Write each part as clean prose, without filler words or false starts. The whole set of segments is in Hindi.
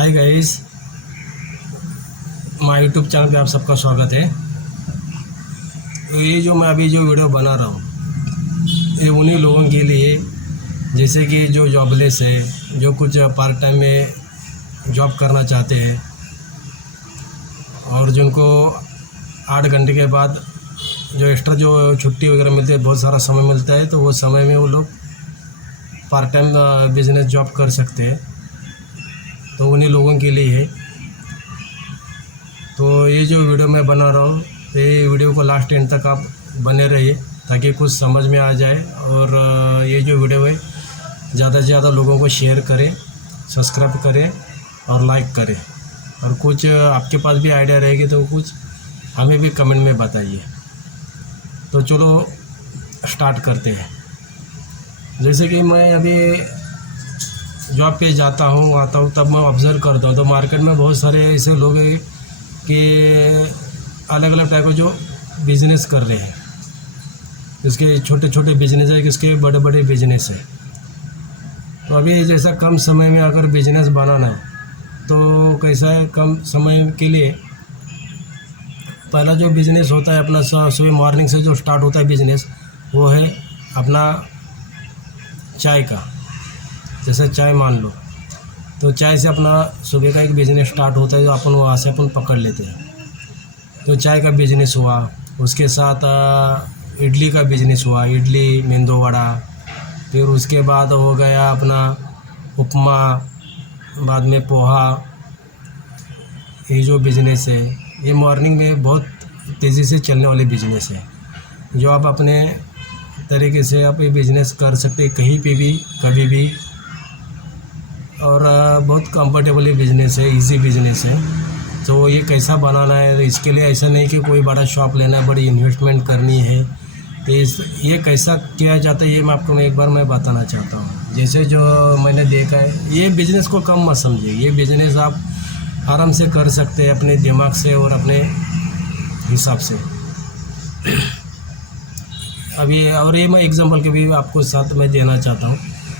Hi guys, my YouTube channel पे आप सबका स्वागत है। तो ये जो मैं अभी जो वीडियो बना रहा हूँ ये उन्हीं लोगों के लिए जैसे कि जो जॉबलेस है, जो कुछ पार्ट टाइम में जॉब करना चाहते हैं और जिनको 8 घंटे के बाद जो एक्स्ट्रा जो छुट्टी वगैरह मिलती है, बहुत सारा समय मिलता है, तो वो समय में वो लोग पार्ट टाइम बिजनेस जॉब कर सकते हैं। तो उन्हीं लोगों के लिए है। तो ये जो वीडियो मैं बना रहा हूँ, ये वीडियो को लास्ट एंड तक आप बने रहिए ताकि कुछ समझ में आ जाए। और ये जो वीडियो है ज़्यादा से ज़्यादा लोगों को शेयर करें, सब्सक्राइब करें और लाइक करें। और कुछ आपके पास भी आइडिया रहेगी तो कुछ हमें भी कमेंट में बताइए। तो चलो स्टार्ट करते हैं। जैसे कि मैं अभी जॉब पे जाता हूँ, आता हूँ, तब मैं ऑब्ज़र्व करता हूँ तो मार्केट में बहुत सारे ऐसे लोग हैं कि अलग अलग टाइप के जो बिज़नेस कर रहे हैं। किसके छोटे छोटे बिजनेस है, किसके बड़े बड़े बिजनेस है। तो अभी जैसा कम समय में अगर बिजनेस बनाना है तो कैसा है, कम समय के लिए पहला जो बिज़नेस होता है अपना सुबह मॉर्निंग से जो स्टार्ट होता है बिज़नेस, वो है अपना चाय का। जैसे चाय मान लो, तो चाय से अपना सुबह का एक बिज़नेस स्टार्ट होता है, जो अपन वहाँ से अपन पकड़ लेते हैं। तो चाय का बिज़नेस हुआ, उसके साथ इडली का बिज़नेस हुआ, इडली मेंदू वड़ा। फिर उसके बाद हो गया अपना उपमा, बाद में पोहा। ये जो बिज़नेस है ये मॉर्निंग में बहुत तेज़ी से चलने वाले बिज़नेस है, जो आप अपने तरीके से आप ये बिज़नेस कर सकते हैं कहीं पे भी, कभी भी। और बहुत कंफर्टेबल बिज़नेस है, इजी बिज़नेस है। तो ये कैसा बनाना है, इसके लिए ऐसा नहीं कि कोई बड़ा शॉप लेना है, बड़ी इन्वेस्टमेंट करनी है। तो ये कैसा किया जाता है ये मैं आपको एक बार बताना चाहता हूँ। जैसे जो मैंने देखा है, ये बिज़नेस को कम मत समझिए। ये बिज़नेस आप आराम से कर सकते हैं अपने दिमाग से और अपने हिसाब से। अभी और ये मैं एग्जांपल के भी आपको साथ में देना चाहता हूँ।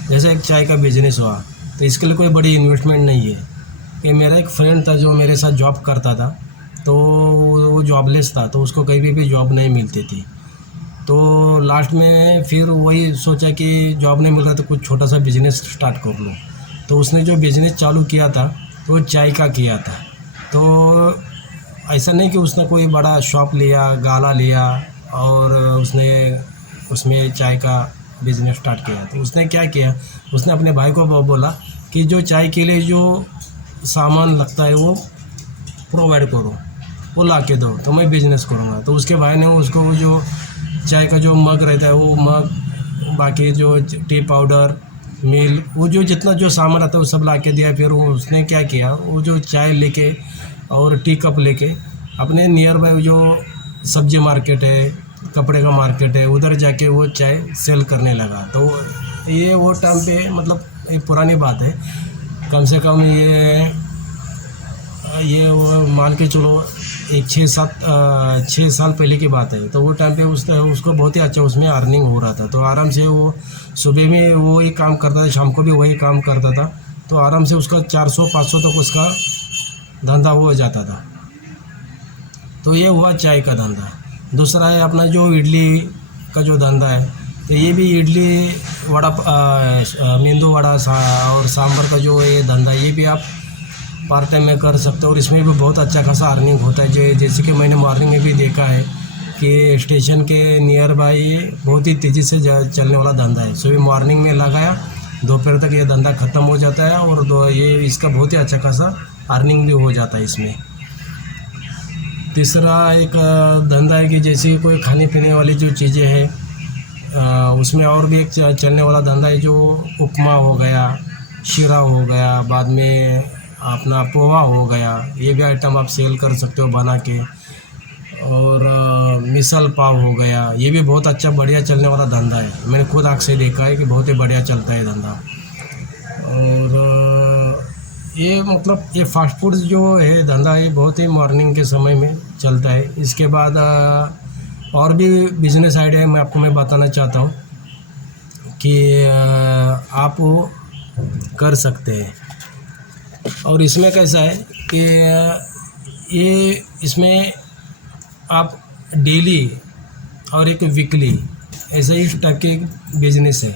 जैसे एक चाय का बिज़नेस हुआ, तो इसके लिए कोई बड़ी इन्वेस्टमेंट नहीं है। ये मेरा एक फ्रेंड था जो मेरे साथ जॉब करता था, तो वो जॉबलेस था, तो उसको कहीं भी जॉब नहीं मिलती थी। तो लास्ट में फिर वही सोचा कि जॉब नहीं मिल रहा तो कुछ छोटा सा बिज़नेस स्टार्ट कर लूँ। तो उसने जो बिज़नेस चालू किया था तो वो चाय का किया था। तो ऐसा नहीं कि उसने कोई बड़ा शॉप लिया, गाला लिया और उसने उसमें चाय का बिज़नेस स्टार्ट किया। तो उसने क्या किया, उसने अपने भाई को बोला कि जो चाय के लिए जो सामान लगता है वो प्रोवाइड करो, वो ला के दो, तो मैं बिज़नेस करूँगा। तो उसके भाई ने उसको वो जो चाय का जो मग रहता है वो मग, बाकी जो टी पाउडर, मिल, वो जो जितना जो सामान आता है वो सब ला के दिया। फिर वो उसने क्या किया, वो जो चाय लेके और टी कप लेके अपने नियर बाय जो सब्जी मार्केट है, कपड़े का मार्केट है, उधर जाके वो चाय सेल करने लगा। तो ये वो टाइम पे मतलब ये पुरानी बात है, कम से कम ये वो मान के चलो एक 6 साल पहले की बात है। तो वो टाइम पे उसको बहुत ही अच्छा उसमें अर्निंग हो रहा था। तो आराम से वो सुबह में वो ही काम करता था, शाम को भी वही काम करता था। तो आराम से उसका 400-500 तक उसका धंधा हो जाता था। तो ये हुआ चाय का धंधा। दूसरा है अपना जो इडली का जो धंधा है, तो ये भी इडली वड़ा, मेंदू वड़ा और सांभर का जो ये धंधा, ये भी आप पार्ट टाइम में कर सकते हो और इसमें भी बहुत अच्छा खासा अर्निंग होता है। जैसे कि मैंने मॉर्निंग में भी देखा है कि स्टेशन के नियर बाई बहुत ही तेज़ी से चलने वाला धंधा है। सुबह मॉर्निंग में लगाया, दोपहर तक ये धंधा ख़त्म हो जाता है और ये इसका बहुत ही अच्छा खासा अर्निंग भी हो जाता है इसमें। तीसरा एक धंधा है कि जैसे कोई खाने पीने वाली जो चीज़ें हैं, उसमें और भी एक चलने वाला धंधा है, जो उपमा हो गया, शीरा हो गया, बाद में अपना पोहा हो गया। ये भी आइटम आप सेल कर सकते हो बना के। और मिसल पाव हो गया, ये भी बहुत अच्छा बढ़िया चलने वाला धंधा है। मैंने खुद आँख से देखा है कि बहुत ही बढ़िया चलता है धंधा। और ये मतलब ये फास्ट फूड जो है धंधा, ये बहुत ही मॉर्निंग के समय में चलता है। इसके बाद और भी बिज़नेस आइडिया मैं आपको बताना चाहता हूँ कि आप वो कर सकते हैं। और इसमें कैसा है कि ये इसमें आप डेली और एक वीकली ऐसे ही टाइप के बिजनेस है।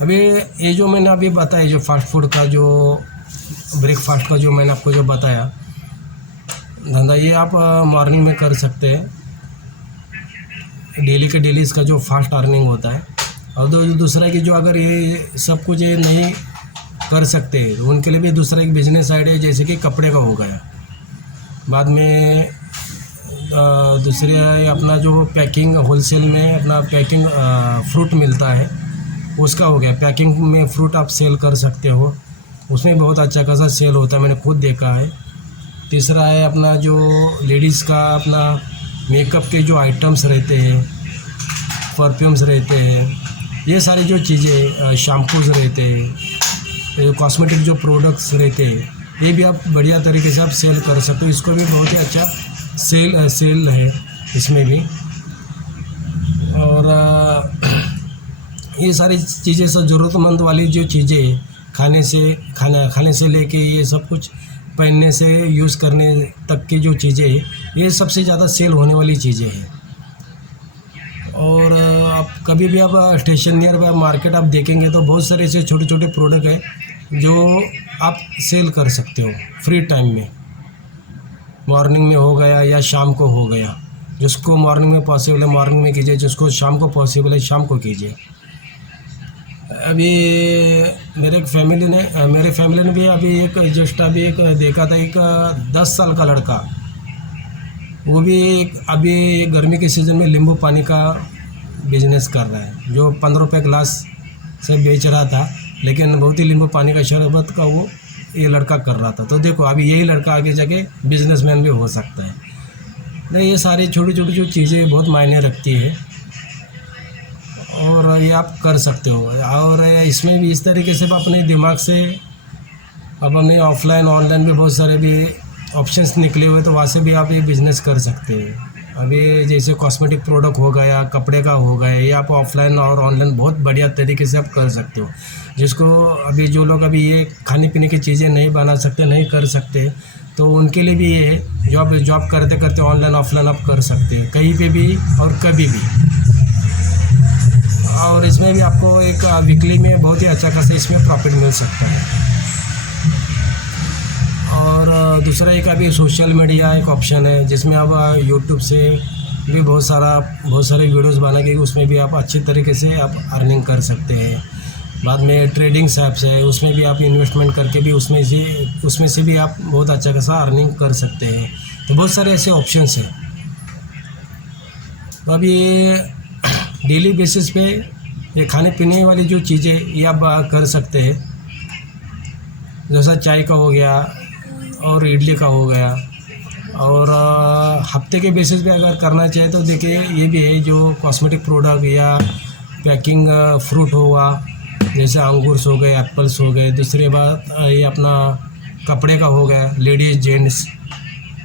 अभी ये जो मैंने अभी बताया, जो फास्ट फूड का, जो ब्रेकफास्ट का जो मैंने आपको जो बताया धंधा, ये आप मॉर्निंग में कर सकते हैं। डेली के डेली इसका जो फास्ट अर्निंग होता है। और दूसरा कि जो अगर ये सब कुछ ये नहीं कर सकते तो उनके लिए भी दूसरा एक बिजनेस आइडिया, जैसे कि कपड़े का हो गया। बाद में दूसरे अपना जो पैकिंग होलसेल में अपना पैकिंग फ्रूट मिलता है उसका हो गया। पैकिंग में फ्रूट आप सेल कर सकते हो, उसमें बहुत अच्छा खासा सेल होता है, मैंने खुद देखा है। तीसरा है अपना जो लेडीज़ का अपना मेकअप के जो आइटम्स रहते हैं, परफ्यूम्स रहते हैं, ये सारी जो चीज़ें, शैम्पूज़ रहते हैं, कॉस्मेटिक जो प्रोडक्ट्स रहते हैं, ये भी आप बढ़िया तरीके से आप सेल कर सकते हो। इसको भी बहुत ही अच्छा सेल है इसमें भी। और ये सारी चीज़ें सब ज़रूरतमंद वाली जो चीज़ें, खाने से लेके ये सब कुछ पहनने से यूज़ करने तक की जो चीज़ें, ये सबसे ज़्यादा सेल होने वाली चीज़ें हैं। और आप कभी भी आप स्टेशन नियर बाय मार्केट आप देखेंगे तो बहुत सारे ऐसे छोटे छोटे प्रोडक्ट हैं जो आप सेल कर सकते हो फ्री टाइम में। मॉर्निंग में हो गया या शाम को हो गया, जिसको मॉर्निंग में पॉसिबल है मॉर्निंग में कीजिए, जिसको शाम को पॉसिबल है शाम को कीजिए। अभी मेरे फैमिली ने भी अभी एक देखा था, एक 10 साल का लड़का, वो भी अभी गर्मी के सीज़न में नींबू पानी का बिजनेस कर रहा है, जो 15 रुपये ग्लास से बेच रहा था, लेकिन बहुत ही नींबू पानी का शरबत का वो ये लड़का कर रहा था। तो देखो अभी यही लड़का आगे जाके बिजनेसमैन भी हो सकता है। नहीं, ये सारी छोटी छोटी जो चीज़ें बहुत मायने रखती है और ये आप कर सकते हो। और इसमें भी इस तरीके से अपने दिमाग से अब अपने ऑफलाइन ऑनलाइन भी बहुत सारे भी ऑप्शंस निकले हुए, तो वहाँ से भी आप ये बिज़नेस कर सकते हैं। अभी जैसे कॉस्मेटिक प्रोडक्ट हो गया, कपड़े का हो गया, ये आप ऑफलाइन और ऑनलाइन बहुत बढ़िया तरीके से आप कर सकते हो। जिसको अभी जो लोग अभी ये खाने पीने की चीज़ें नहीं बना सकते, नहीं कर सकते, तो उनके लिए भी ये है, जॉब करते करते ऑनलाइन ऑफलाइन आप कर सकते हैं, कहीं पे भी और कभी भी। और इसमें भी आपको एक वीकली में बहुत ही अच्छा खासा इसमें प्रॉफिट मिल सकता है। और दूसरा एक अभी सोशल मीडिया एक ऑप्शन है, जिसमें आप यूट्यूब से भी बहुत सारे वीडियोस बना के उसमें भी आप अच्छी तरीके से आप अर्निंग कर सकते हैं। बाद में ट्रेडिंग ऐप्स है, उसमें भी आप इन्वेस्टमेंट करके भी उसमें से भी आप बहुत अच्छा खासा अर्निंग कर सकते हैं। तो बहुत सारे ऐसे ऑप्शंस हैं। तो अभी डेली बेसिस पे ये खाने पीने वाली जो चीज़ें ये आप कर सकते हैं, जैसा चाय का हो गया और इडली का हो गया। और हफ्ते के बेसिस पे अगर करना चाहे तो देखिए ये भी है, जो कॉस्मेटिक प्रोडक्ट या पैकिंग फ्रूट हुआ, जैसे अंगूर हो गए, एप्पल्स हो गए। दूसरी बात ये अपना कपड़े का हो गया, लेडीज़ जेंट्स।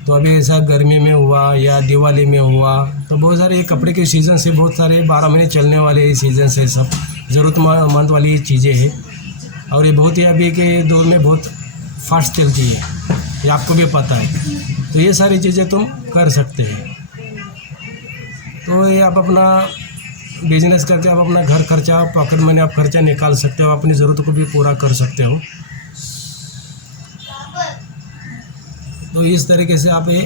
तो अभी ऐसा गर्मी में हुआ या दिवाली में हुआ, तो बहुत सारे कपड़े के सीज़न से बहुत सारे 12 महीने चलने वाले सीज़न से सब ज़रूरतमंद वाली चीज़ें हैं। और ये बहुत ही अभी के दौर में बहुत फास्ट चलती है, ये आपको भी पता है। तो ये सारी चीज़ें तुम कर सकते हैं। तो ये आप अपना बिजनेस करके आप अपना घर खर्चा, पॉकेट मनी आप खर्चा निकाल सकते हो, अपनी ज़रूरत को भी पूरा कर सकते हो। तो इस तरीके से आप ये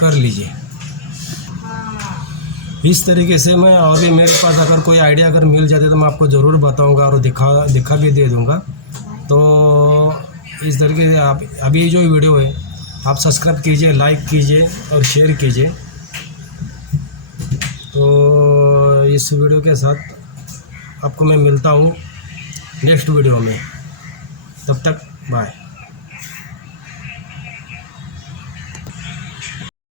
कर लीजिए। इस तरीके से मैं, और भी मेरे पास अगर कोई आइडिया अगर मिल जाते तो मैं आपको ज़रूर बताऊंगा और दिखा भी दे दूंगा। तो इस तरीके से आप अभी जो वीडियो है आप सब्सक्राइब कीजिए, लाइक कीजिए और शेयर कीजिए। तो इस वीडियो के साथ आपको मैं मिलता हूँ नेक्स्ट वीडियो में। तब तक बाय।